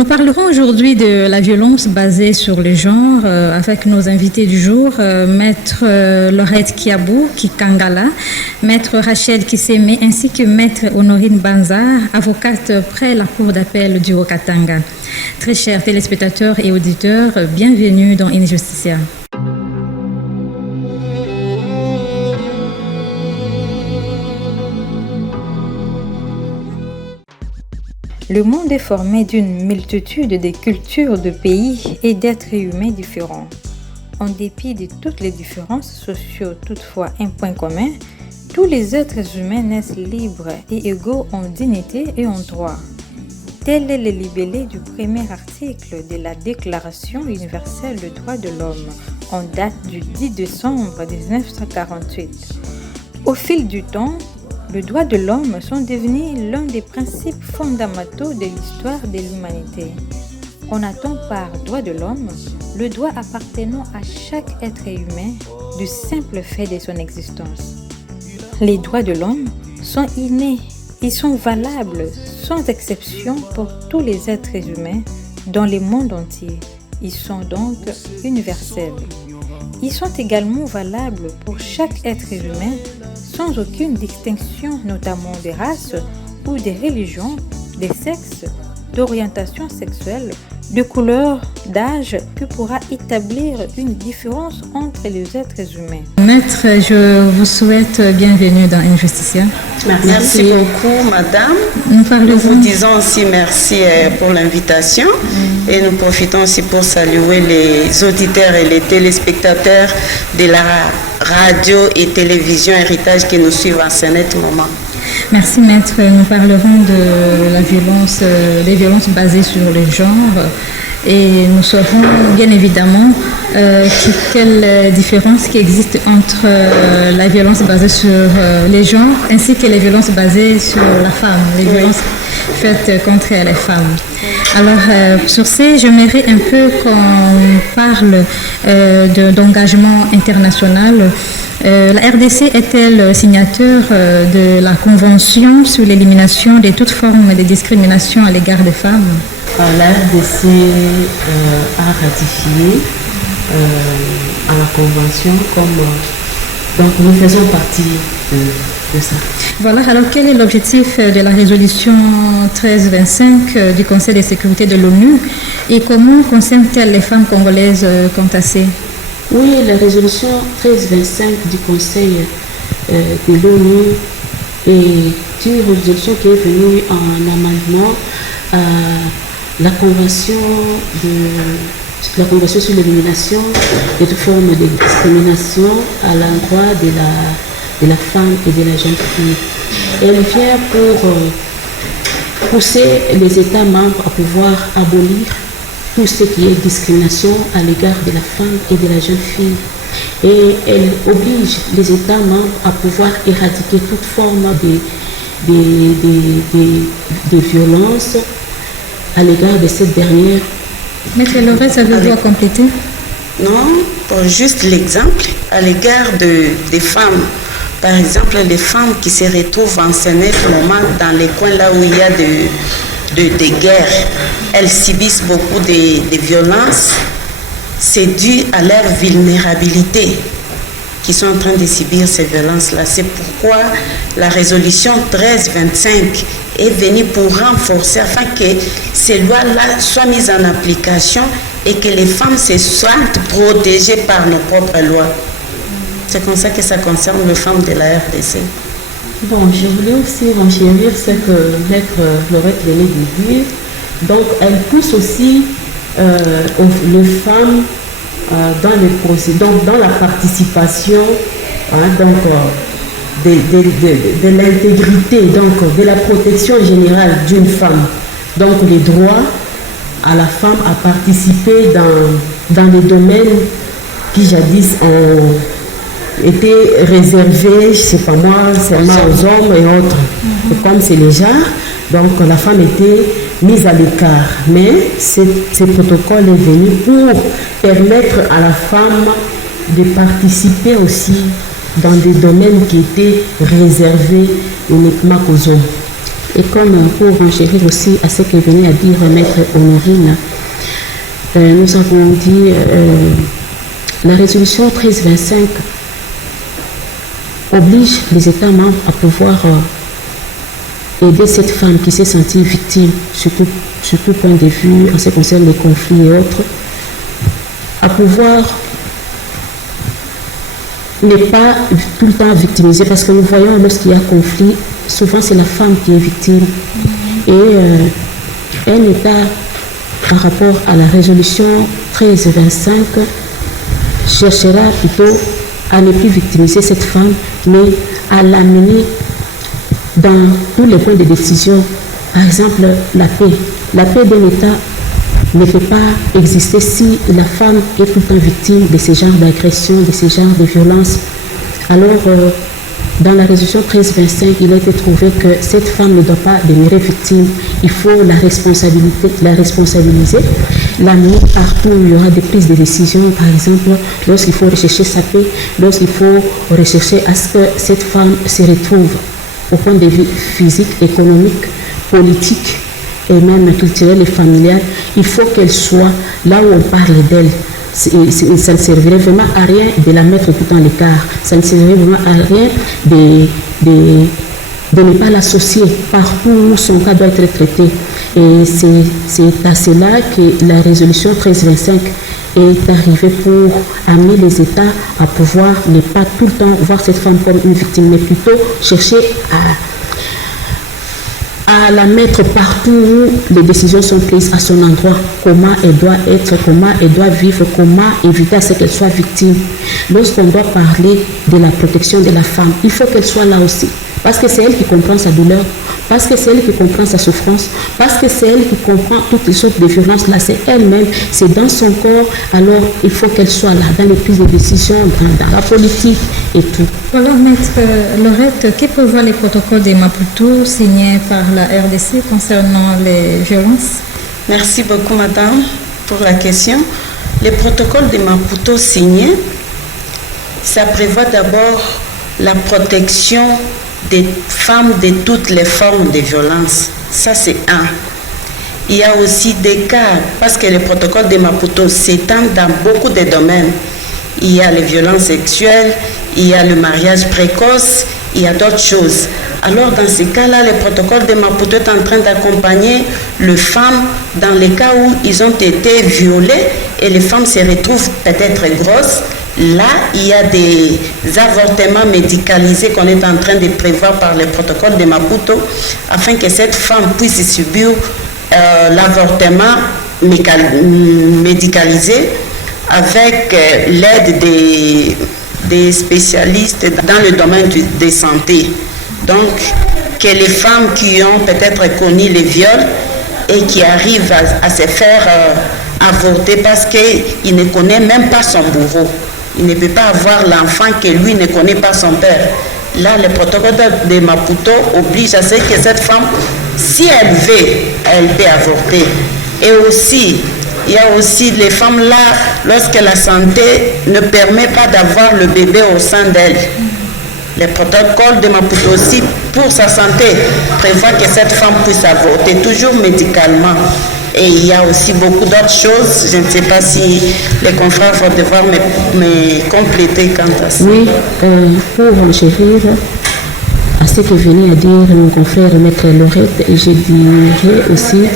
Nous parlerons aujourd'hui de la violence basée sur le genre avec nos invités du jour, Maître Laurette Kiabou Kikangala, Maître Rachel Kiseme ainsi que Maître Honorine Banzar, avocate près la Cour d'appel du Haut-Katanga. Très chers téléspectateurs et auditeurs, bienvenue dans Injusticia. Le monde est formé d'une multitude de cultures, de pays et d'êtres humains différents. En dépit de toutes les différences sociales, toutefois un point commun, tous les êtres humains naissent libres et égaux en dignité et en droit. Tel est le libellé du premier article de la Déclaration universelle des droits de l'homme en date du 10 décembre 1948. Au fil du temps, les droits de l'homme sont devenus l'un des principes fondamentaux de l'histoire de l'humanité. On attend par droit de l'homme le droit appartenant à chaque être humain du simple fait de son existence. Les droits de l'homme sont innés et sont valables sans exception pour tous les êtres humains dans le monde entier. Ils sont donc universels. Ils sont également valables pour chaque être humain sans aucune distinction, notamment des races ou des religions, des sexes, d'orientation sexuelle, de couleur, d'âge, que pourra établir une différence entre les êtres humains. Maître, je vous souhaite bienvenue dans Injusticia. Merci beaucoup, madame. Nous vous disons aussi merci pour l'invitation et nous profitons aussi pour saluer les auditeurs et les téléspectateurs de la radio et télévision Héritage qui nous suivent en ce net moment. Merci maître. Nous parlerons de la violence, des violences basées sur le genre et nous saurons bien évidemment quelle différence qui existe entre la violence basée sur les genres ainsi que les violences basées sur la femme, les violences faites contre les femmes. Alors, sur ce, j'aimerais un peu qu'on parle d'engagement international. La RDC est-elle signataire de la Convention sur l'élimination de toute forme de discrimination à l'égard des femmes? La RDC a ratifié à la Convention donc nous faisons partie de ça. Voilà, alors quel est l'objectif de la résolution 1325 du Conseil de sécurité de l'ONU et comment concerne-t-elle les femmes congolaises contassées? Oui, la résolution 1325 du Conseil de l'ONU est une résolution qui est venue en amendement à la Convention sur l'élimination de toute forme de discrimination à l'endroit de la femme et de la jeune fille. Elle vient pour pousser les États membres à pouvoir abolir tout ce qui est discrimination à l'égard de la femme et de la jeune fille. Et elle oblige les États membres à pouvoir éradiquer toute forme de violence à l'égard de cette dernière. Maître Laurette, avez-vous à compléter? Non, pour juste l'exemple, à l'égard des femmes, par exemple les femmes qui se retrouvent en ce moment dans les coins là où il y a des guerres, elles subissent beaucoup de violences, c'est dû à leur vulnérabilité qui sont en train de subir ces violences-là. C'est pourquoi la résolution 1325 est venue pour renforcer, afin que ces lois-là soient mises en application et que les femmes se soient protégées par nos propres lois. C'est comme ça que ça concerne les femmes de la RDC. Bon, je voulais aussi renchérir ce que Maître Laurette venait de dire. Donc, elle pousse aussi les femmes dans la participation de l'intégrité, donc de la protection générale d'une femme. Donc, les droits à la femme à participer dans les domaines qui jadis ont été réservés, je sais pas moi, seulement aux hommes et autres. Et comme c'est les genres, donc la femme était mise à l'écart. Mais ce protocole est venu pour permettre à la femme de participer aussi dans des domaines qui étaient réservés uniquement aux hommes. Et comme pour enchérir aussi à ce que venait à dire Maître Honorine, nous avons dit la résolution 1325 oblige les États membres à pouvoir aider cette femme qui s'est sentie victime, sur tout point de vue, en ce qui concerne les conflits et autres, à pouvoir ne pas tout le temps victimiser, parce que nous voyons lorsqu'il y a conflit, souvent c'est la femme qui est victime. Et un État, par rapport à la résolution 1325, cherchera plutôt à ne plus victimiser cette femme, mais à l'amener dans tous les points de décision. Par exemple, la paix. La paix d'un État ne peut pas exister si la femme est tout le temps victime de ce genre d'agression, de ce genre de violence. Alors, dans la résolution 1325, il a été trouvé que cette femme ne doit pas demeurer victime. Il faut la responsabiliser, l'amener partout où il y aura des prises de décision. Par exemple, lorsqu'il faut rechercher sa paix, lorsqu'il faut rechercher à ce que cette femme se retrouve au point de vue physique, économique, politique et même culturel et familial, il faut qu'elle soit là où on parle d'elle. Ça ne servirait vraiment à rien de la mettre tout dans l'écart. Ça ne servirait vraiment à rien de ne pas l'associer partout où son cas doit être traité. Et c'est à cela que la résolution 1325 est arrivée pour amener les États à pouvoir ne pas tout le temps voir cette femme comme une victime, mais plutôt chercher à la mettre partout où les décisions sont prises à son endroit, comment elle doit être, comment elle doit vivre, comment éviter à ce qu'elle soit victime. Lorsqu'on doit parler de la protection de la femme, il faut qu'elle soit là aussi, parce que c'est elle qui comprend sa douleur, parce que c'est elle qui comprend sa souffrance, parce que c'est elle qui comprend toutes les sortes de violences là, c'est elle-même, c'est dans son corps. Alors il faut qu'elle soit là, dans les prises de décision, dans la politique et tout. Alors, Maître Laurette, que prévoient les protocoles de Maputo signés par la RDC concernant les violences? Merci beaucoup, madame, pour la question. Les protocoles de Maputo signés, ça prévoit d'abord la protection des femmes de toutes les formes de violence. Ça, c'est un. Il y a aussi des cas, parce que le protocole de Maputo s'étend dans beaucoup de domaines. Il y a les violences sexuelles, il y a le mariage précoce, il y a d'autres choses. Alors, dans ces cas-là, le protocole de Maputo est en train d'accompagner les femmes dans les cas où ils ont été violés et les femmes se retrouvent peut-être grosses. Là, il y a des avortements médicalisés qu'on est en train de prévoir par le protocole de Maputo afin que cette femme puisse subir l'avortement médicalisé avec l'aide des spécialistes dans le domaine de santé. Donc, que les femmes qui ont peut-être connu les viols et qui arrivent à se faire avorter parce qu'il ne connaît même pas son bourreau. Il ne peut pas avoir l'enfant que lui ne connaît pas son père. Là, le protocole de Maputo oblige à ce que cette femme, si elle veut, elle peut avorter. Et aussi, il y a aussi les femmes là, lorsque la santé ne permet pas d'avoir le bébé au sein d'elle. Le protocole de Maputo aussi, pour sa santé, prévoit que cette femme puisse avorter, toujours médicalement. Et il y a aussi beaucoup d'autres choses. Je ne sais pas si les confrères vont devoir me compléter quant à ça. Oui, pour enchérir à ce que venait à dire mon confrère Maître Laurette, je dirais aussi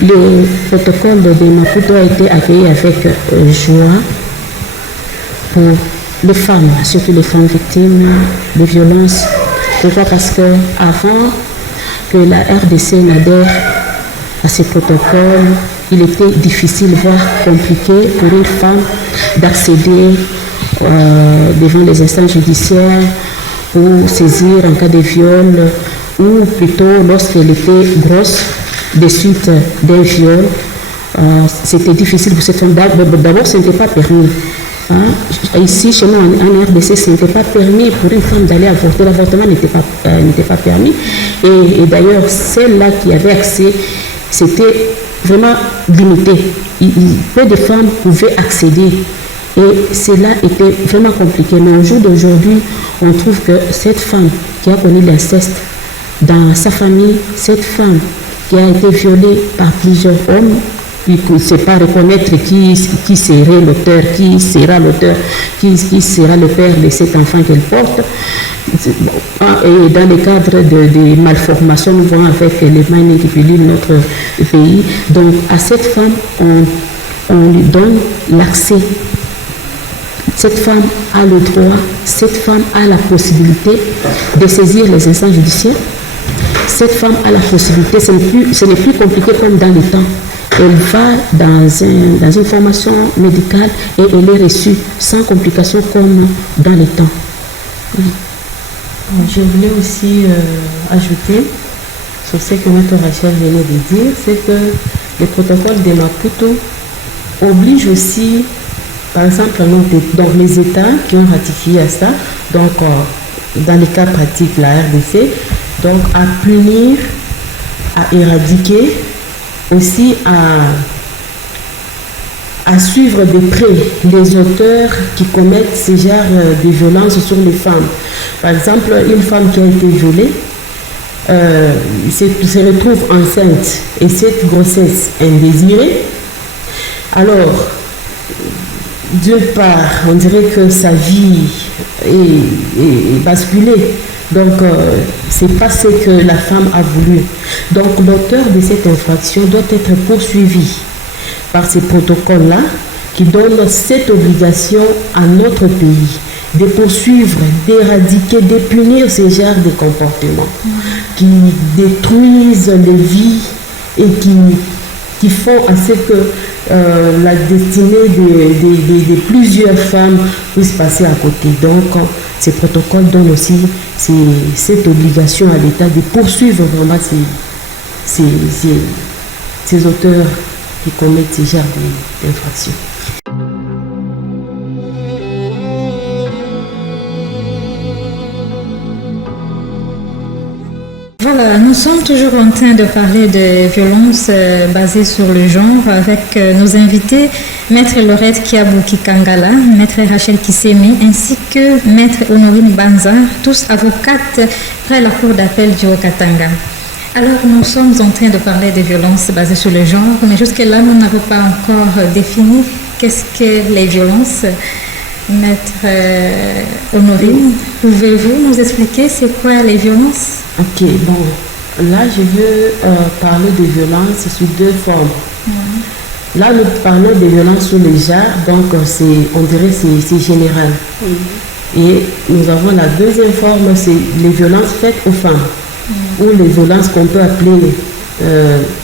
le protocole de Maputo a été accueilli avec joie pour les femmes, surtout les femmes victimes de violences. Pourquoi? Parce que avant que la RDC n'adhère à ces protocoles, il était difficile, voire compliqué pour une femme d'accéder devant les instances judiciaires pour saisir en cas de viol, ou plutôt lorsqu'elle était grosse des suites d'un viol. C'était difficile pour cette femme. D'abord, ce n'était pas permis. Ici, chez nous, en RDC, ce n'était pas permis pour une femme d'aller avorter. L'avortement n'était pas permis. Et d'ailleurs, celle-là qui avait accès, c'était vraiment limité. Peu de femmes pouvaient accéder. Et cela était vraiment compliqué. Mais au jour d'aujourd'hui, on trouve que cette femme qui a connu l'inceste dans sa famille, cette femme qui a été violée par plusieurs hommes, il ne sait pas reconnaître qui serait l'auteur, qui sera l'auteur, qui sera le père de cet enfant qu'elle porte. Et dans le cadre des malformations, nous voyons avec les Maniques qui lient notre pays. Donc à cette femme, on lui donne l'accès. Cette femme a le droit, cette femme a la possibilité de saisir les instances judiciaires. Cette femme a la possibilité, ce n'est plus compliqué comme dans le temps. Elle va dans une formation médicale et elle est reçue sans complication comme dans le temps. Oui. Je voulais aussi ajouter sur ce que notre Rachel venait de dire, c'est que le protocole de Maputo oblige aussi, par exemple, donc les États qui ont ratifié à ça, donc dans les cas pratiques, la RDC, donc à punir, à éradiquer, aussi à suivre de près les auteurs qui commettent ce genre de violence sur les femmes. Par exemple, une femme qui a été violée se retrouve enceinte et cette grossesse indésirée. Alors, d'une part, on dirait que sa vie est basculée. Donc, c'est pas ce que la femme a voulu. Donc, l'auteur de cette infraction doit être poursuivi par ces protocoles-là qui donnent cette obligation à notre pays de poursuivre, d'éradiquer, de punir ce genre de comportements qui détruisent les vies et qui font à ce que la destinée de plusieurs femmes puisse passer à côté. Donc, ces protocoles donnent aussi cette obligation à l'État de poursuivre vraiment ces auteurs qui commettent ce genre d'infractions. Voilà, nous sommes toujours en train de parler de violences basées sur le genre avec nos invités, Maître Laurette Kiabouki Kangala, Maître Rachel Kisemi ainsi que Maître Honorine Banza, tous avocates près la cour d'appel du Haut-Katanga. Alors nous sommes en train de parler de violences basées sur le genre, mais jusque-là nous n'avons pas encore défini qu'est-ce que les violences. Maître Honorine, pouvez-vous nous expliquer c'est quoi les violences? Ok, bon, là je veux parler de violences sous deux formes. Là nous parlons de violences sur les genres, donc on dirait c'est général. Et nous avons la deuxième forme, c'est les violences faites aux femmes, ou les violences qu'on peut appeler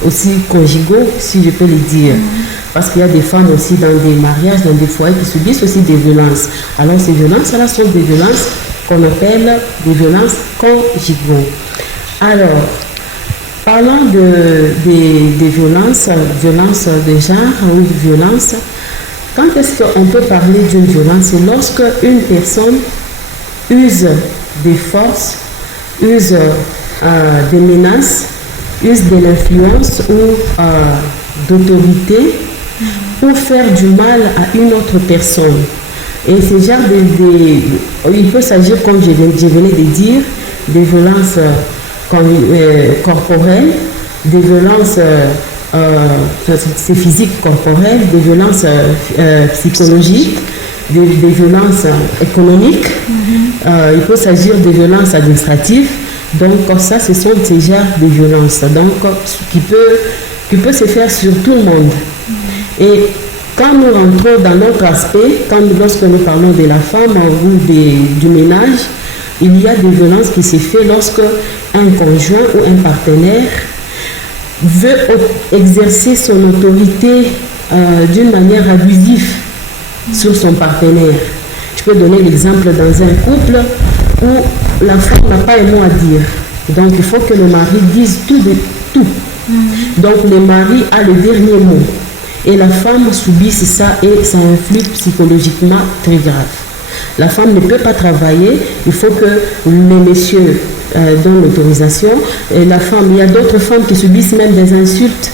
aussi conjugaux, si je peux le dire. Parce qu'il y a des femmes aussi dans des mariages, dans des foyers qui subissent aussi des violences. Alors ces violences-là sont des violences qu'on appelle des violences conjugaux. Alors, parlant des violences de genre ou de violence, quand est-ce qu'on peut parler d'une violence? C'est lorsque une personne use des forces, use des menaces, use de l'influence ou d'autorité pour faire du mal à une autre personne. Et ce genre il peut s'agir, comme je venais de dire, des violences corporelles, des violences c'est physique corporelles, des violences psychologiques, des violences économiques. Il peut s'agir des violences administratives. Donc ça, ce sont ces genres de violences donc, qui peut se faire sur tout le monde. Et quand nous rentrons dans notre aspect, lorsque nous parlons de la femme ou du ménage, il y a des violences qui se font lorsque un conjoint ou un partenaire veut exercer son autorité d'une manière abusive sur son partenaire. Je peux donner l'exemple dans un couple où la femme n'a pas un mot à dire. Donc il faut que le mari dise tout. Donc le mari a le dernier mot. Et la femme subit ça et ça influe psychologiquement très grave. La femme ne peut pas travailler, il faut que les messieurs donnent l'autorisation. Et la femme, il y a d'autres femmes qui subissent même des insultes.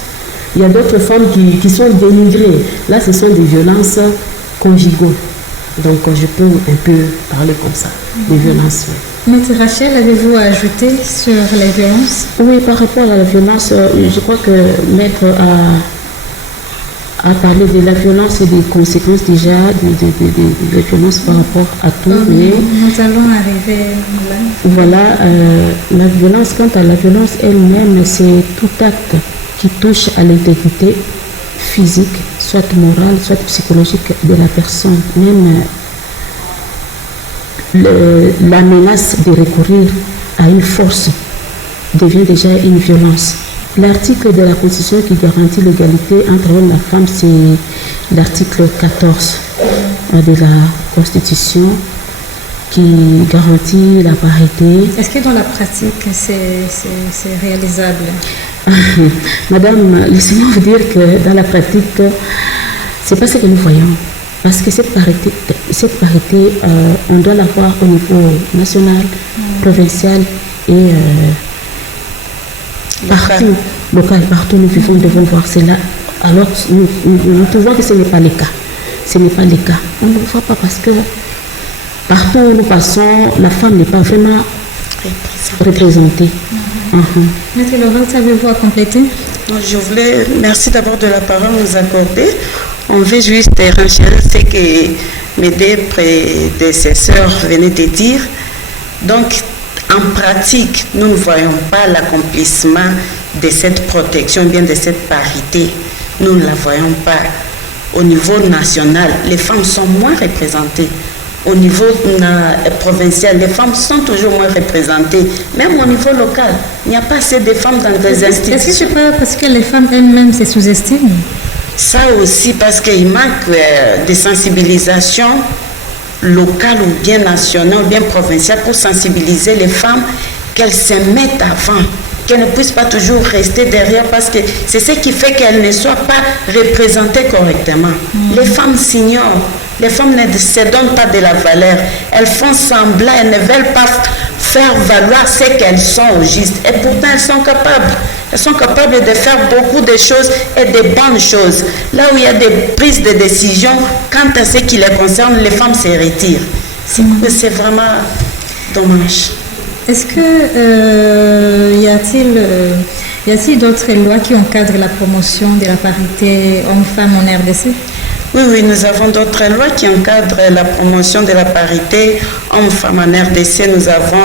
Il y a d'autres femmes qui sont dénigrées. Là, ce sont des violences conjugaux. Donc je peux un peu parler comme ça, des violences. Maître Rachel, avez-vous à ajouter sur les violences? Oui, par rapport à la violence, je crois que Maître a parlé de la violence et des conséquences déjà, des violences par rapport à tout. Mais nous allons arriver là. Voilà, la violence, quant à la violence elle-même, c'est tout acte qui touche à l'intégrité physique, soit morale, soit psychologique de la personne. Même la menace de recourir à une force devient déjà une violence. L'article de la Constitution qui garantit l'égalité entre l'homme et la femme, c'est l'article 14 de la Constitution qui garantit la parité. Est-ce que dans la pratique, c'est réalisable? Madame, laissez-moi vous dire que dans la pratique, c'est pas ce que nous voyons. Parce que cette parité, on doit la voir au niveau national, provincial et partout, local, partout nous vivons, nous devons voir cela. Alors nous trouvons que ce n'est pas le cas. Ce n'est pas le cas. On ne le voit pas parce que partout où nous passons, la femme n'est pas vraiment représentée. Maître Laurent, avez-vous à compléter? Merci d'abord de la parole nous accorder. On veut juste renchérir ce que mes deux prédécesseurs venaient de dire. Donc, en pratique, nous ne voyons pas l'accomplissement de cette protection, bien de cette parité. Nous ne la voyons pas. Au niveau national, les femmes sont moins représentées. Au niveau provincial, les femmes sont toujours moins représentées. Même au niveau local, il n'y a pas assez de femmes dans les institutions. Est-ce que c'est pas parce que les femmes elles-mêmes se sous-estiment? Ça aussi, parce qu'il manque de sensibilisation locale ou bien nationale ou bien provinciale pour sensibiliser les femmes qu'elles se mettent avant, qu'elles ne puissent pas toujours rester derrière parce que c'est ce qui fait qu'elles ne soient pas représentées correctement. Les femmes s'ignorent. Les femmes ne se donnent pas de la valeur. Elles font semblant, elles ne veulent pas faire valoir ce qu'elles sont au juste. Et pourtant, elles sont capables. Elles sont capables de faire beaucoup de choses et de bonnes choses. Là où il y a des prises de décision, quant à ce qui les concerne, les femmes se retirent. C'est vraiment dommage. Est-ce que y a-t-il d'autres lois qui encadrent la promotion de la parité homme-femme en RDC? Oui, nous avons d'autres lois qui encadrent la promotion de la parité homme-femme en RDC. Nous avons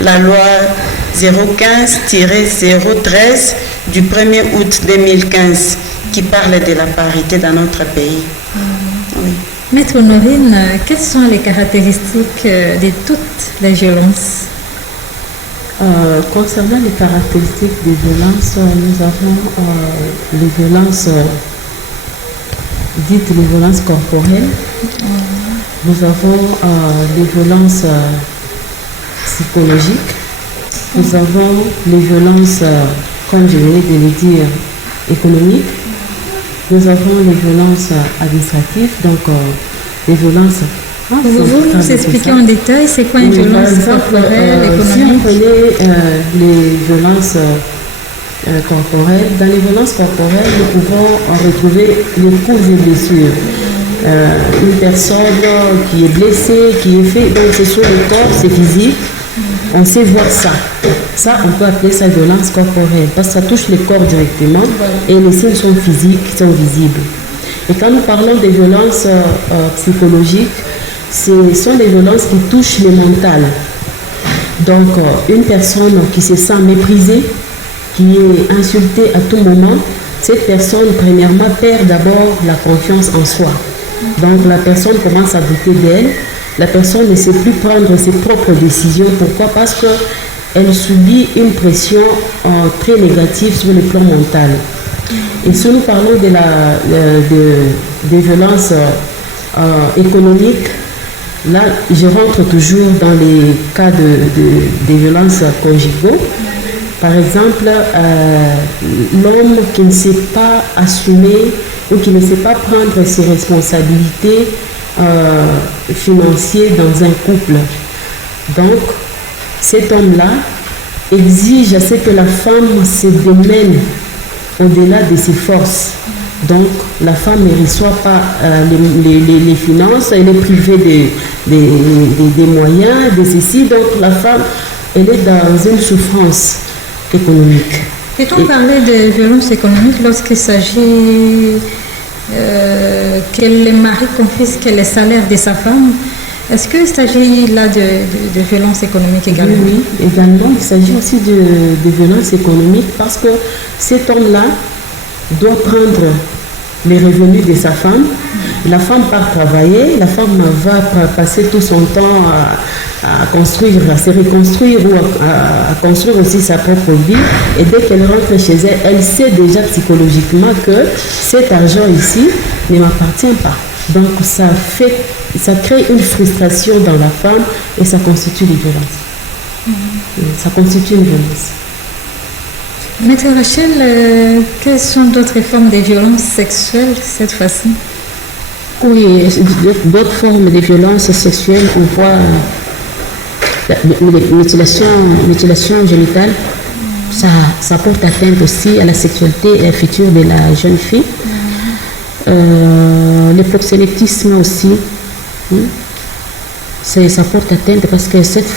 la loi 015-013 du 1er août 2015 qui parle de la parité dans notre pays. Oui. Maître Honorine, quelles sont les caractéristiques de toutes les violences? Concernant les caractéristiques des violences, nous avons les violences dites les violences corporelles. Nous avons les violences psychologiques. Nous avons les violences, comme je venais de le dire, économiques. Nous avons les violences administratives, donc les violences. Pouvez-vous nous expliquer en détail c'est quoi une violence corporelle, économique? Si on prenait les violences corporelles, dans les violences corporelles, nous pouvons retrouver les coups et blessures. Une personne qui est blessée, qui est fait, donc c'est sur le corps, c'est physique. On sait voir ça. Ça, on peut appeler ça violence corporelle parce que ça touche le corps directement et les signes sont physiques, sont visibles. Et quand nous parlons des violences psychologiques, ce sont des violences qui touchent le mental. Donc, une personne qui se sent méprisée, qui est insultée à tout moment, cette personne, premièrement, perd d'abord la confiance en soi. Donc, la personne commence à douter d'elle. La personne ne sait plus prendre ses propres décisions. Pourquoi? Parce qu'elle subit une pression très négative sur le plan mental. Et si nous parlons des violences économiques, là, je rentre toujours dans les cas des violences conjugaux. Par exemple, l'homme qui ne sait pas assumer ou qui ne sait pas prendre ses responsabilités financières dans un couple. Donc, cet homme-là exige à ce que la femme se démène au-delà de ses forces Donc, la femme ne reçoit pas les finances, elle est privée des moyens, de ceci. Donc, la femme, elle est dans une souffrance économique. Peut-on parler de violence économique lorsqu'il s'agit que les maris confisquent les salaires de sa femme? Est-ce qu'il s'agit là de violence économique également? Oui, également. Il s'agit aussi de violence économique parce que cet homme-là doit prendre les revenus de sa femme. La femme part travailler, la femme va passer tout son temps à construire, à se reconstruire ou à construire aussi sa propre vie. Et dès qu'elle rentre chez elle, elle sait déjà psychologiquement que cet argent ici ne m'appartient pas. Donc ça crée une frustration dans la femme et ça constitue une violence. Ça constitue une violence. Maître Rachel, quelles sont d'autres formes de violence sexuelle cette fois-ci? Oui, d'autres formes de violence sexuelle, on voit la mutilation génitale, ça porte atteinte aussi à la sexualité future de la jeune fille. Le proxénétisme aussi, ça porte atteinte parce que cette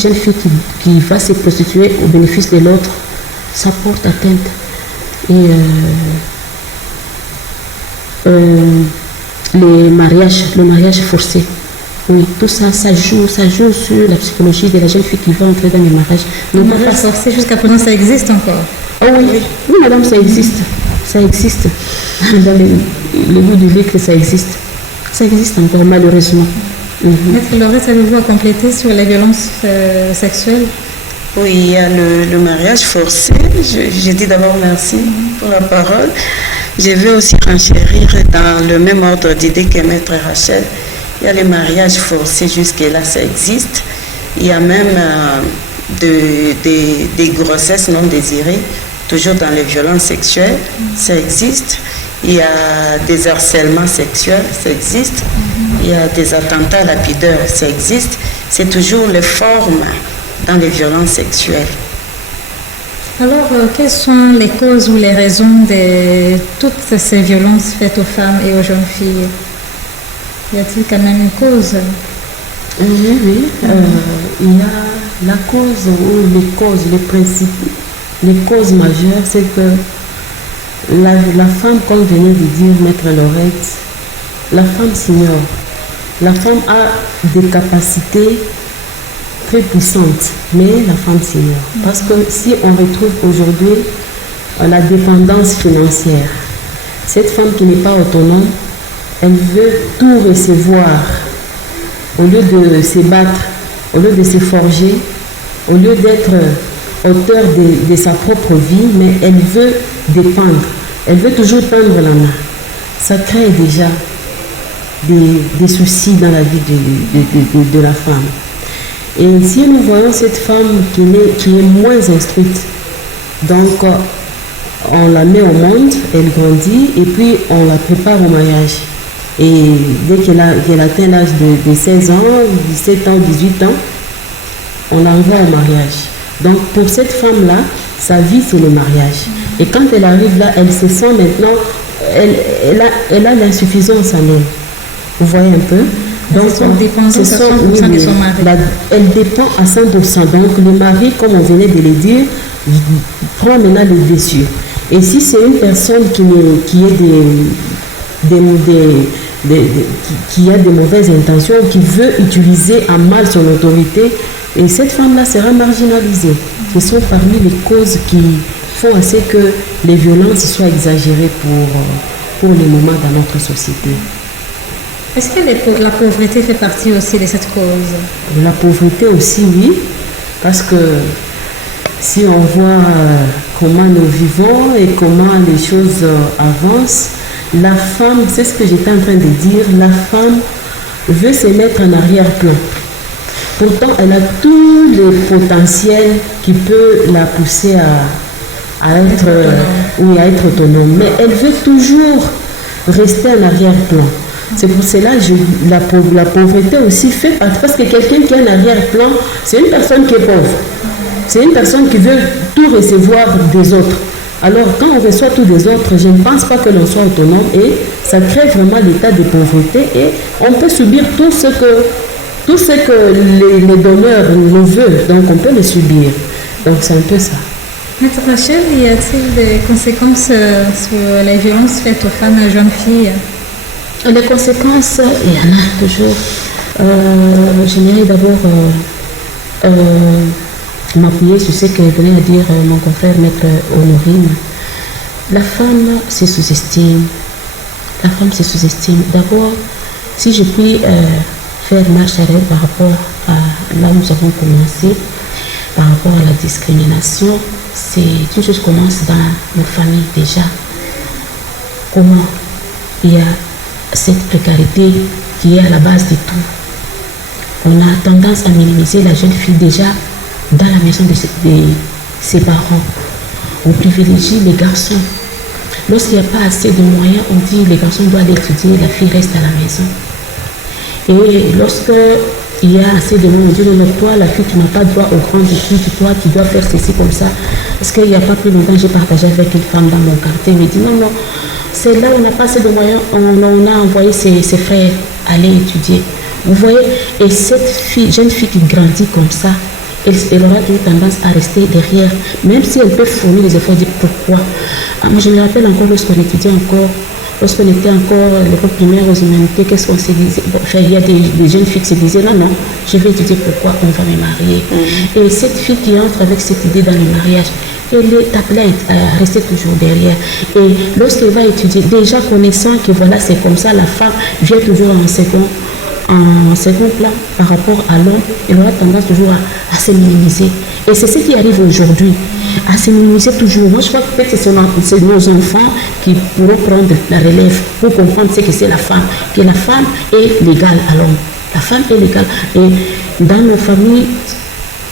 jeune fille qui va se prostituer au bénéfice de l'autre, ça porte atteinte. Et le mariage forcé, oui, tout ça, ça joue sur la psychologie de la jeune fille qui va entrer dans le mariage. Le mariage forcé, jusqu'à présent, ça existe encore? Oh oui, oui, madame, ça existe. Ça existe. Dans le bout du lit que ça existe. Ça existe encore, malheureusement. Maître Laurette, avez-vous à compléter sur les violences sexuelles? Oui, il y a le mariage forcé. Je dis d'abord merci pour la parole. Je veux aussi renchérir dans le même ordre d'idées que Maître Rachel. Il y a les mariages forcés, jusque-là, ça existe. Il y a même des grossesses non désirées, toujours dans les violences sexuelles, ça existe. Il y a des harcèlements sexuels, ça existe. Il y a des attentats lapidaires, ça existe. C'est toujours les formes dans les violences sexuelles. Alors, quelles sont les causes ou les raisons de toutes ces violences faites aux femmes et aux jeunes filles? Y a-t-il quand même une cause? Oui. Il y a la cause ou les causes, les principes. Les causes majeures, c'est que la femme, comme venait de dire Maître Laurette, la femme s'ignore. La femme a des capacités très puissante, mais la femme s'ignore. Parce que si on retrouve aujourd'hui la dépendance financière, cette femme qui n'est pas autonome, elle veut tout recevoir. Au lieu de se battre, au lieu de se forger, au lieu d'être auteur de sa propre vie, mais elle veut dépendre. Elle veut toujours tendre la main. Ça crée déjà des soucis dans la vie de la femme. Et si nous voyons cette femme qui est moins instruite, donc on la met au monde, elle grandit et puis on la prépare au mariage. Et dès qu'elle atteint l'âge de 16 ans, 17 ans, 18 ans, on l'envoie au mariage. Donc pour cette femme-là, sa vie c'est le mariage. Et quand elle arrive là, elle se sent maintenant, elle a l'insuffisance en elle. Vous voyez un peu? Donc, c'est son dépendance à 100% de son mari. Elle dépend à 100%. Donc, le mari, comme on venait de le dire, prend maintenant le dessus. Et si c'est une personne qui a des mauvaises intentions, qui veut utiliser à mal son autorité, et cette femme-là sera marginalisée. Ce sont parmi les causes qui font assez que les violences soient exagérées pour le moment dans notre société. Est-ce que la pauvreté fait partie aussi de cette cause? La pauvreté aussi, oui, parce que si on voit comment nous vivons et comment les choses avancent, la femme, c'est ce que j'étais en train de dire, la femme veut se mettre en arrière-plan. Pourtant, elle a tout le potentiel qui peut la pousser à être autonome. Mais elle veut toujours rester en arrière-plan. C'est pour cela que la pauvreté aussi fait partie. Parce que quelqu'un qui est en arrière-plan, c'est une personne qui est pauvre. C'est une personne qui veut tout recevoir des autres. Alors, quand on reçoit tous les autres, je ne pense pas que l'on soit autonome et ça crée vraiment l'état de pauvreté et on peut subir tout ce que les donneurs nous veulent. Donc, on peut le subir. Donc, c'est un peu ça. Maître Rachel, y a-t-il des conséquences sur les violences faites aux femmes et aux jeunes filles? Les conséquences, il y en a toujours. J'aimerais d'abord m'appuyer sur ce que venait à dire mon confrère Maître Honorine. La femme se sous-estime. La femme se sous-estime. D'abord, si je puis faire marche arrière par rapport à là où nous avons commencé, par rapport à la discrimination, c'est une chose qui commence dans nos familles déjà. Comment il y a cette précarité qui est à la base de tout. On a tendance à minimiser la jeune fille déjà dans la maison de ses parents. On privilégie les garçons. Lorsqu'il n'y a pas assez de moyens, on dit les garçons doivent étudier, la fille reste à la maison. Et lorsque il y a assez de monde, on dit non, toi, la fille, tu n'as pas droit aux grandes études, toi, tu dois faire ceci comme ça. Parce qu'il n'y a pas plus longtemps, j'ai partagé avec une femme dans mon quartier, elle me dit non, c'est là où on n'a pas assez de moyens, on a envoyé ses frères aller étudier. Vous voyez, et cette fille, jeune fille qui grandit comme ça, elle aura toujours tendance à rester derrière, même si elle peut fournir les efforts, dire pourquoi. Moi, je me rappelle encore lorsqu'on étudiait encore, lorsqu'on était encore à l'école primaire aux humanités, qu'est-ce qu'on se disait? Il y a des jeunes filles qui se disaient non, je vais étudier pourquoi on va me marier. Et cette fille qui entre avec cette idée dans le mariage, elle est appelée à rester toujours derrière. Et lorsqu'elle va étudier, déjà connaissant que voilà, c'est comme ça, la femme vient toujours en second plan par rapport à l'homme, elle aura tendance toujours à se minimiser. Et c'est ce qui arrive aujourd'hui, à se minimiser toujours. Moi, je crois que peut-être c'est nos enfants qui pourront prendre la relève pour comprendre ce que c'est la femme, que la femme est l'égale à l'homme. La femme est l'égale. Et dans nos familles,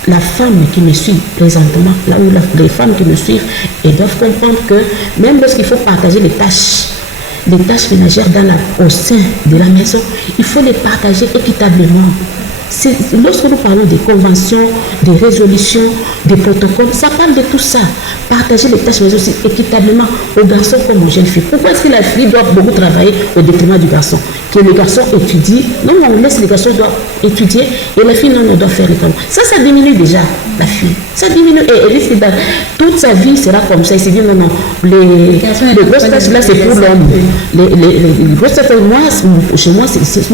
la femme qui me suit présentement, là où les femmes qui me suivent, elles doivent comprendre que même lorsqu'il faut partager les tâches ménagères au sein de la maison, il faut les partager équitablement. Lorsque nous parlons des conventions, des résolutions, des protocoles, ça parle de tout ça. Partager les tâches mais aussi équitablement aux garçons comme aux jeunes filles. Pourquoi est-ce que la fille doit beaucoup travailler au détriment du garçon? Que le garçon étudie, non, on laisse les garçons doivent étudier et la fille, non, on doit faire les travaux. Ça diminue déjà, la fille. Ça diminue et elle risque toute sa vie sera comme ça. Il se dit non, les grosses tâches là, c'est pour l'homme. Les grosses tâches, chez moi,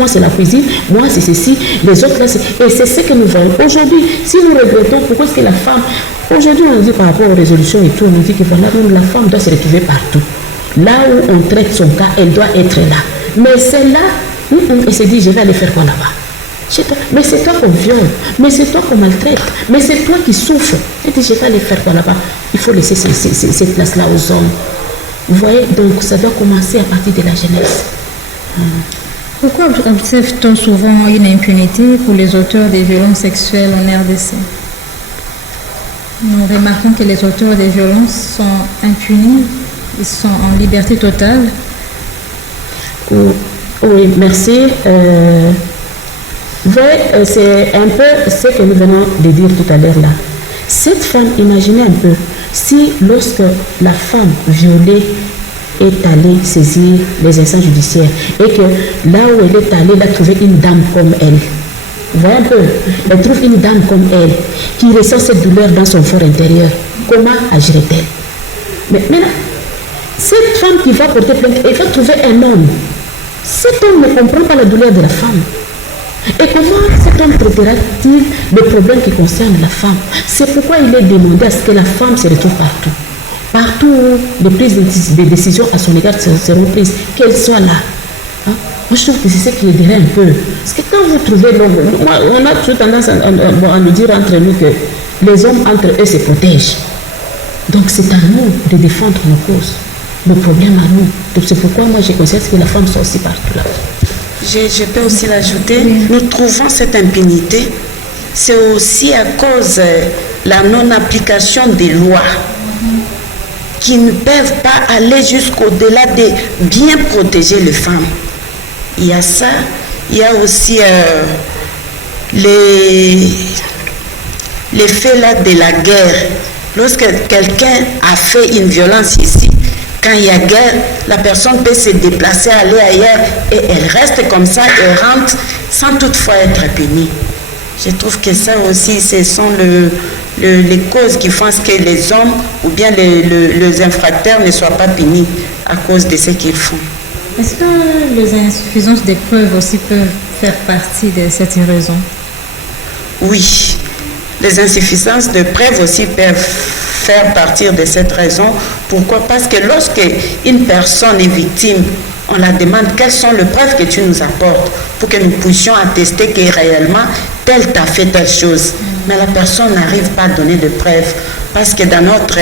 c'est la cuisine, moi, c'est ceci, les autres là, et c'est ce que nous voyons. Aujourd'hui, si nous regrettons, pourquoi est-ce que la femme, aujourd'hui on dit par rapport aux résolutions et tout, on dit que voilà, même la femme doit se retrouver partout. Là où on traite son cas, elle doit être là. Mais celle-là, elle se dit, je vais aller faire quoi là-bas? Mais c'est toi qu'on viole, mais c'est toi qu'on maltraite, mais c'est toi qui souffres. Elle dit, je vais aller faire quoi là-bas? Il faut laisser cette place-là aux hommes. Vous voyez, donc ça doit commencer à partir de la jeunesse. Pourquoi observe-t-on souvent une impunité pour les auteurs des violences sexuelles en RDC? Nous remarquons que les auteurs des violences sont impunis, ils sont en liberté totale. Oui, merci. Vous voyez, c'est un peu ce que nous venons de dire tout à l'heure là. Cette femme, imaginez un peu, si lorsque la femme violée est allée saisir les instances judiciaires et que là où elle est allée, elle a trouvé une dame comme elle. Vous voyez un peu, elle trouve une dame comme elle qui ressent cette douleur dans son fort intérieur. Comment agirait-elle? Mais maintenant, cette femme qui va porter plainte, elle va trouver un homme. Cet homme ne comprend pas la douleur de la femme. Et comment cet homme traitera-t-il le problème qui concerne la femme? C'est pourquoi il est demandé à ce que la femme se retrouve partout. Partout où les prises de décision à son égard seront prises, qu'elle soit là. Hein? Moi, je trouve que c'est ce qui aiderait un peu. Parce que quand vous trouvez l'homme, on a toujours tendance à nous dire entre nous que les hommes entre eux se protègent. Donc c'est à nous de défendre nos causes, nos problèmes à nous. Donc c'est pourquoi moi je considère que la femme soit aussi partout là. Je peux aussi l'ajouter, nous trouvons cette impunité, c'est aussi à cause de la non-application des lois qui ne peuvent pas aller jusqu'au-delà de bien protéger les femmes. Il y a ça, il y a aussi les faits là de la guerre Lorsque quelqu'un a fait une violence ici, quand il y a guerre, la personne peut se déplacer, aller ailleurs et elle reste comme ça, errante, sans toutefois être punie. Je trouve que ça aussi, ce sont les causes qui font que les hommes ou bien les infracteurs ne soient pas punis à cause de ce qu'ils font. Est-ce que les insuffisances des preuves aussi peuvent faire partie de cette raison? Oui, les insuffisances de preuves aussi peuvent faire partie de cette raison. Pourquoi? Parce que lorsque une personne est victime, on la demande quelles sont les preuves que tu nous apportes pour que nous puissions attester que réellement tel t'a fait telle chose. Mais la personne n'arrive pas à donner de preuves. Parce que dans notre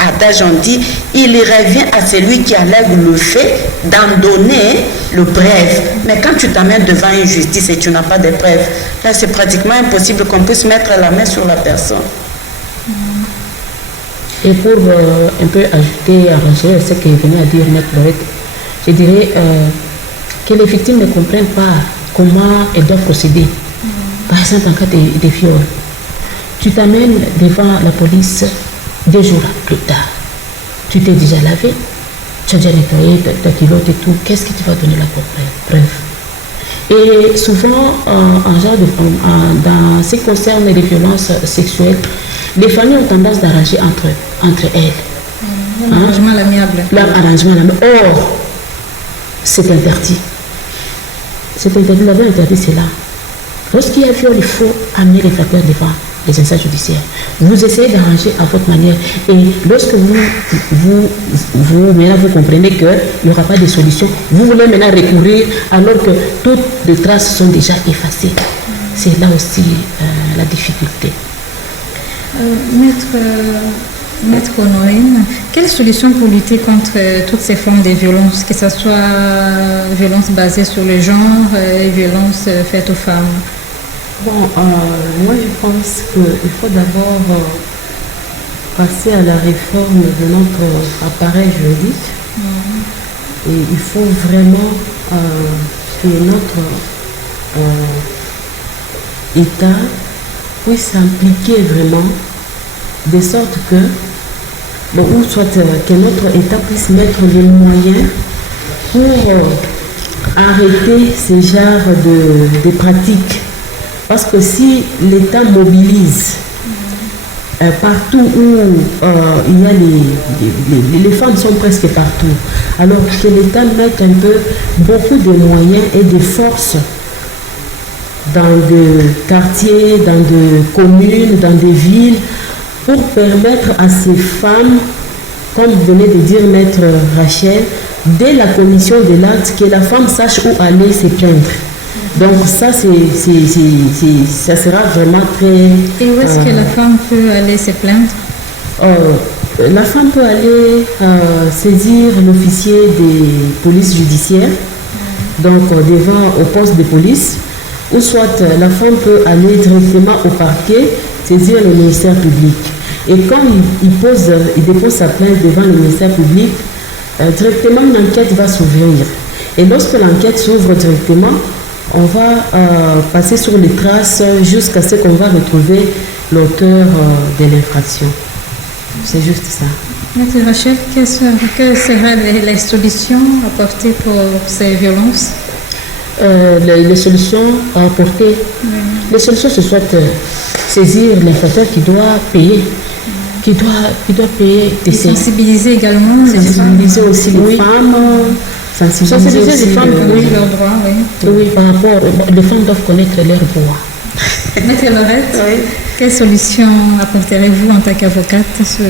adage, on dit, il revient à celui qui allègue le fait d'en donner le preuve. Mais quand tu t'amènes devant une justice et tu n'as pas de preuves, là c'est pratiquement impossible qu'on puisse mettre la main sur la personne. Et pour un peu ajouter à ce que venait à dire Maître Lorette, je dirais que les victimes ne comprennent pas comment elles doivent procéder. Par exemple, en cas de viol, tu t'amènes devant la police 2 jours plus tard. Tu t'es déjà lavé, tu as déjà nettoyé ta culotte et tout. Qu'est-ce que tu vas donner là pour preuve? Et souvent, dans ce qui concerne les violences sexuelles, les familles ont tendance d'arranger entre elles. L'arrangement amiable. L'arrangement amiable. Or, c'est interdit. C'est interdit. La loi interdit cela. Lorsqu'il y a viol, il faut amener les facteurs devant les instances judiciaires. Vous essayez d'arranger à votre manière. Et lorsque maintenant vous comprenez qu'il n'y aura pas de solution, vous voulez maintenant recourir alors que toutes les traces sont déjà effacées. C'est là aussi la difficulté. Maître Honorine, quelle solution pour lutter contre toutes ces formes de violence, que ce soit violence basée sur le genre et violence faite aux femmes? Bon, moi je pense qu'il faut d'abord passer à la réforme de notre appareil juridique. Et il faut vraiment que notre État puisse s'impliquer vraiment de sorte que, ou soit que notre État puisse mettre les moyens pour arrêter ce genre de pratiques. Parce que si l'État mobilise partout où il y a les femmes sont presque partout, alors que l'État mette un peu beaucoup de moyens et de forces dans des quartiers, dans des communes, dans des villes, pour permettre à ces femmes, comme venait de dire Maître Rachel, dès la commission de l'acte, que la femme sache où aller se plaindre. Donc ça, ça sera vraiment très... Et où est-ce que la femme peut aller se plaindre? La femme peut aller saisir l'officier des polices judiciaires, donc devant au poste de police, ou soit la femme peut aller directement au parquet, saisir le ministère public. Et quand il dépose sa plainte devant le ministère public, directement une enquête va s'ouvrir. Et lorsque l'enquête s'ouvre directement, on va passer sur les traces jusqu'à ce qu'on va retrouver l'auteur de l'infraction. C'est juste ça. Maître Rachel, quelles seraient les solutions apportées pour ces violences? Les solutions à apporter, les solutions, ce soit saisir l'infracteur qui doit payer, qui doit payer. Et sensibiliser également sensibiliser aussi les femmes. Sensibiliser les femmes pour leurs droits, oui. Oui, par rapport, les femmes doivent connaître leurs droits. Maître Lorette, Oui. quelle solution apporterez-vous en tant qu'avocate sur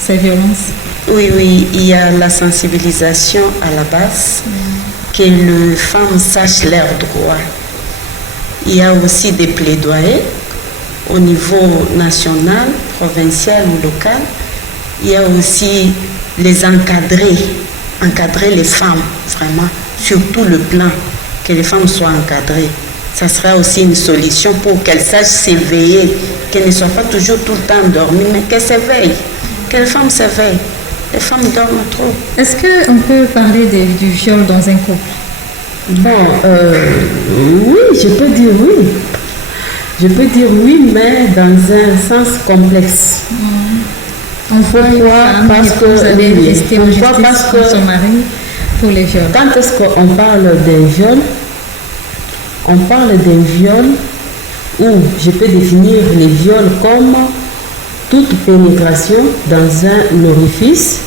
ces violences? Oui, il y a la sensibilisation à la base, que les femmes sachent leurs droits. Il y a aussi des plaidoyers au niveau national, provincial ou local. Il y a aussi les encadrer les femmes, vraiment, sur tout le plan, que les femmes soient encadrées. Ça sera aussi une solution pour qu'elles sachent s'éveiller, qu'elles ne soient pas toujours tout le temps endormies, mais qu'elles s'éveillent, que les femmes s'éveillent. Les femmes dorment trop. Est-ce qu'on peut parler du viol dans un couple? Bon, oui, je peux dire oui. Je peux dire oui, mais dans un sens complexe. On voit une femme parce qui vous avez rester en justice parce que pour son mari pour les viols. Quand est-ce qu'on parle d'un viol? On parle d'un viol où je peux définir les viols comme toute pénétration dans un orifice,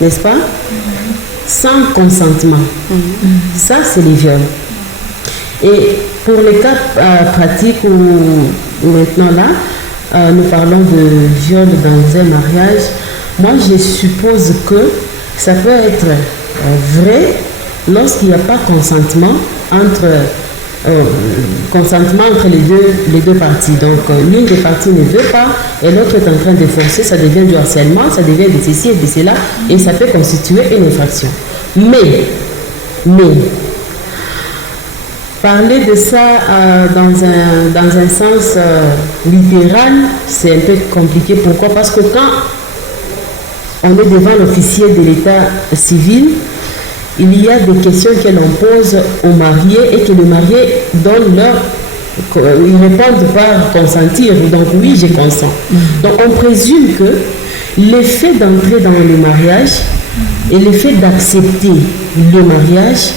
n'est-ce pas, sans consentement. Ça, c'est les viols. Et pour les cas pratiques où maintenant là, nous parlons de viol dans un mariage, moi je suppose que ça peut être vrai lorsqu'il n'y a pas consentement entre les deux parties. Donc l'une des parties ne veut pas et l'autre est en train de forcer, ça devient du harcèlement, ça devient de ceci et de cela et ça peut constituer une infraction. Mais parler de ça dans un sens littéral, c'est un peu compliqué. Pourquoi? Parce que quand on est devant l'officier de l'état civil, il y a des questions que l'on pose aux mariés et que les mariés donnent ils répondent par consentir. Donc oui, je consens. Donc on présume que l'effet d'entrer dans le mariage et l'effet d'accepter le mariage,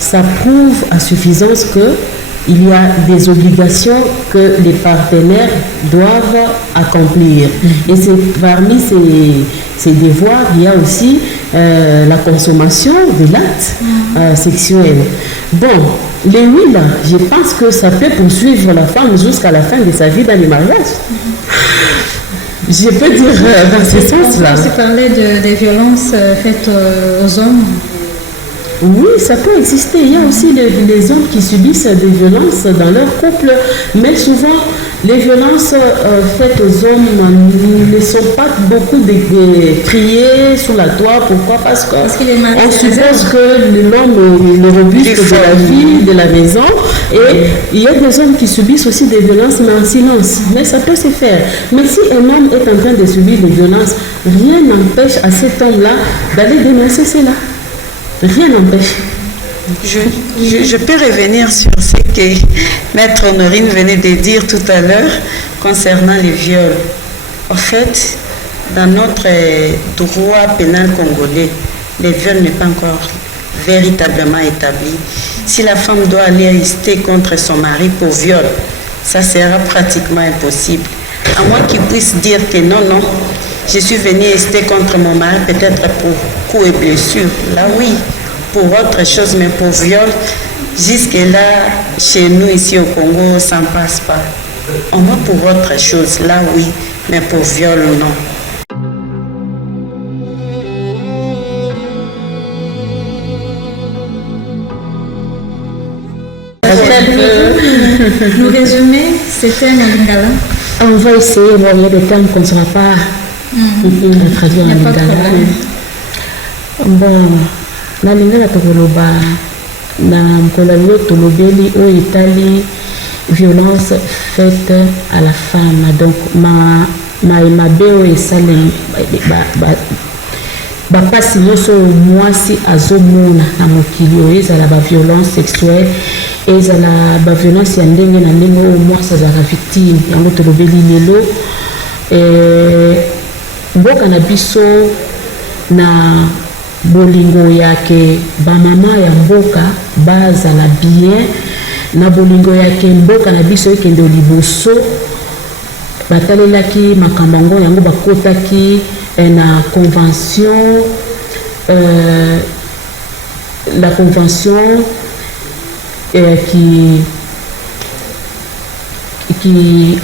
ça prouve à suffisance qu'il y a des obligations que les partenaires doivent accomplir. Et c'est parmi ces devoirs, il y a aussi la consommation de l'acte sexuel. Bon, les oui là, je pense que ça peut poursuivre la femme jusqu'à la fin de sa vie dans les mariages. Je peux dire dans ce sens-là. On parlait des violences faites aux hommes. Oui, ça peut exister. Il y a aussi les hommes qui subissent des violences dans leur couple, mais souvent les violences faites aux hommes ne sont pas beaucoup criées sur la toile. Pourquoi? Parce qu'on suppose que l'homme est le robuste de la vie, de la maison, et il y a des hommes qui subissent aussi des violences, mais en silence. Mais ça peut se faire. Mais si un homme est en train de subir des violences, rien n'empêche à cet homme-là d'aller dénoncer cela. Rien n'empêche. Je peux revenir sur ce que Maître Honorine venait de dire tout à l'heure concernant les viols. En fait, dans notre droit pénal congolais, le viol n'est pas encore véritablement établi. Si la femme doit aller rester contre son mari pour viol, ça sera pratiquement impossible. À moins qu'il puisse dire que non, je suis venue rester contre mon mari, peut-être pour coups et blessures. Là, oui, pour autre chose, mais pour viol, jusque-là, chez nous, ici au Congo, ça ne passe pas. Au moins pour autre chose, là, oui, mais pour viol, non. Nous résumer, c'était un lingala. On va essayer, il y a des termes qu'on ne saura pas traduire en lingala. Bon, na lingala tokoloba na mkolalo tolobeli o itali violence faite à la femme. Donc maebeo esale bapasi nyonso mwasi azomona na mokili oyo ezala baviolence sexuelle ezala baviolence ya ndenge na ndenge oyo mwasi azalaka victime yango tolobeli lelo mboka na biso na bolingo yake bamama ya mboka bazala bien na bolingo yake mboka na biso ekende liboso batalelaki makambo yango yango bakotaki na convention la convention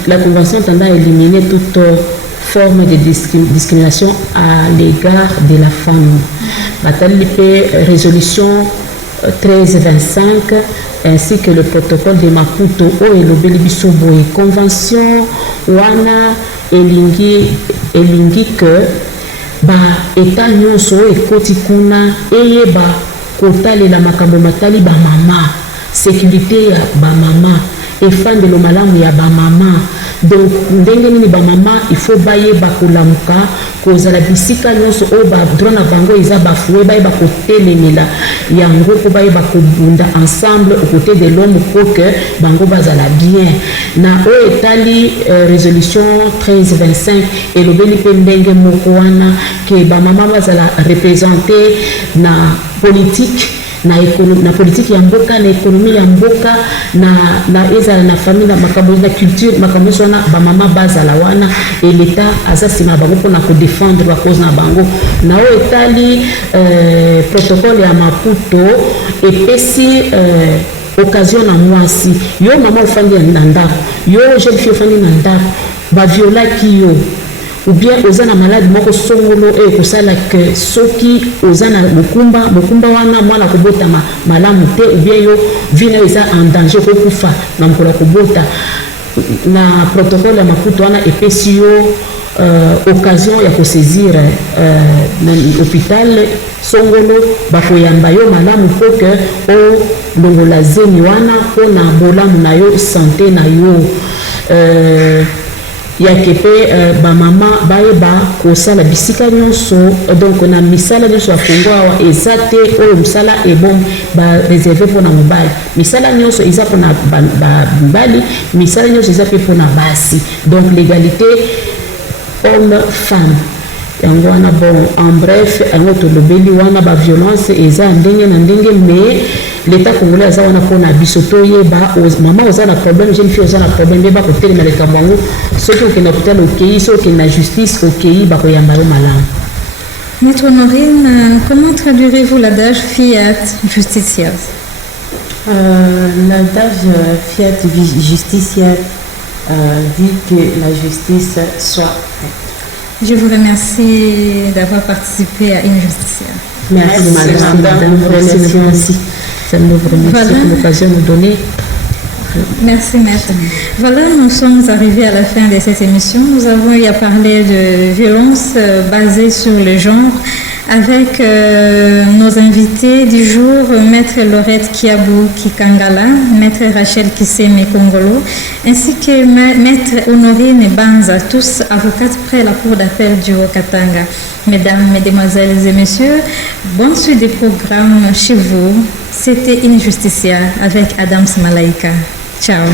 la convention tendant à éliminer toute forme de discrimination à l'égard de la femme. Batalite résolution 1325 ainsi que le protocole de Maputo o elobeli biso boye convention wana elingi que ba eta nyonso ekoti kuna eyeba kotalela makambo matali ba mama sécurité ya ba mama efande lo malamu ya bamama. Donc ndenge nini bamama il faut bayeba kolamuka kozala bisika nyonso oyo badroit na bango eza bafoué bayeba kotelemela yango po bayeba kobunda ensemble aux côtés de l'homme pour que bango bazala bien. Na oyo etali résolution 1325 elobeli mpe ndenge moko wana ke bamama bazala représenté na politique na politique ya mboka na économie ya mboka na ezala na famille na makambo na culture makambo wana bamama bazala wana et l'état aza nsima bango mpona kodéfendre bacause na bango. Na oyo etali protocole ya Maputo epesi occasion na mwasi yo mama ofandi na ndako yo jeune fille ofandi na ndako baviolaki yo ou bien oza na malade moko songolo ekosala ke soki oza na mokumba wana mwana kobota malamu te ou bien yo vina eza en danger kokufa na mokolo kobota na protocole ya Maputo wana epesi yo occasion ya kosaisir na hôpital songolo bakoyamba yo malamu po ke o longola zemi wana po na bolamu na yo santé na yo yake pe bamama bayeba kosala bisika nyonso donc na misala nyonso ya Kongo awa eza te oyo misala ebom bareserve mpona mobali misala nyonso eza mpona mibali misala nyonso eza mpe mpona basi donc l'égalité homme femme yango wana bon en bref yango tolobeli wana baviolence eza ndenge na ndenge mais l'état congolais aza wana mpona biso toyeba mama oza na problème jeune fille oza na problème yeba kotelema likambo yango soki okende hôpital okei soki okende na justice okei bakoyamba yo malamu. Maître Honorine, comment traduirez-vous l'adage fiat justitia? L'adage fiat justitia dit que la justice soit faite. Je vous remercie d'avoir participé à Injustitia. Merci madame. Merci. Ça nous remercie pour l'occasion de nous donner. Merci maître. Voilà, nous sommes arrivés à la fin de cette émission. Nous avons eu à parler de violences basées sur le genre avec nos invités du jour, maître Laurette Kiabou Kikangala, maître Rachel Kiseme Kongolo, ainsi que maître Honorine Banza, tous avocates près la cour d'appel du Haut-Katanga. Mesdames, mesdemoiselles et messieurs, bonne suite des programmes chez vous. C'était Injustitia avec Adams Malaika. Ciao.